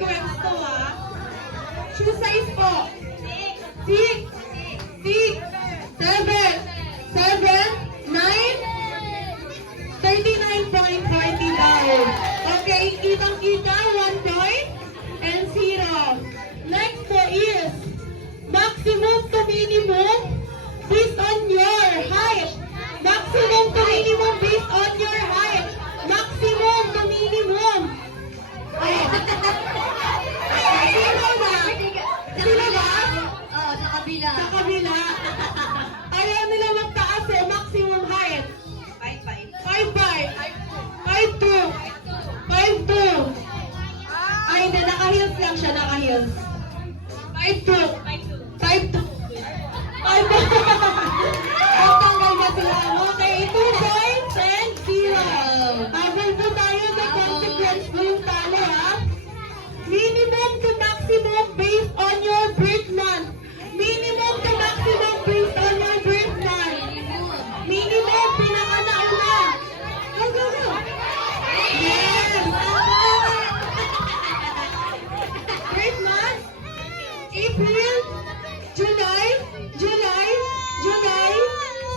consequence to, ha? Shoe size po. 6, 6, 7, 7, 9, 39.40 daw. Okay, kitang-kita, 1 point and 0. Next po is maximum to minimum based on your height. Maximum to minimum based on your height. Maximum to minimum. Oh. Sino ba? Sino ba? Oh, sa kabila. Sa kabila. Ayaw nila magtaas eh. Maximum height. 5'5". 5'2". 5'2". Ay, hindi. Naka-heels lang siya. Naka-heels. 5'2". 5'2". 5'2". Tanggal na sila. Okay, 2 points and 0. Habol po tayo sa consequence po yung talo, ha? Minimum to maximum based on your birth month. Minimum to maximum based on your birth month. Minimum, pinakanauna. Go, go, go. Yes. Birth month? April, July, July, July,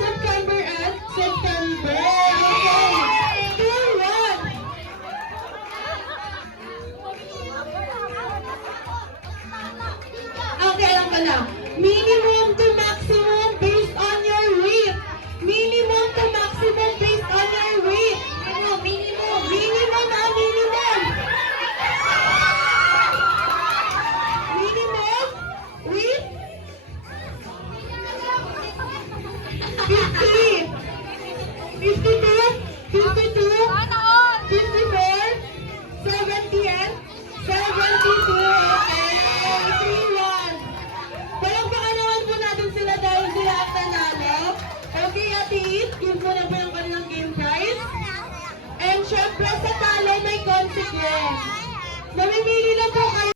September at September. Okay. 2-1. Okay, alam ko na. Minimum to maximum based on your weight. Minimum to maximum based on your weight. Minimum. Minimum, ha? Minimum. Minimum weight. 50. 52. 52. 54. 70 and 72. Okay. 3-1. Palagpakan naman po natin sila dahil sila ang nanalo. Okay, Ate It, yun po na po yung kanilang game prize. And syempre sa talo may consequence. Mamimili lang po kayo.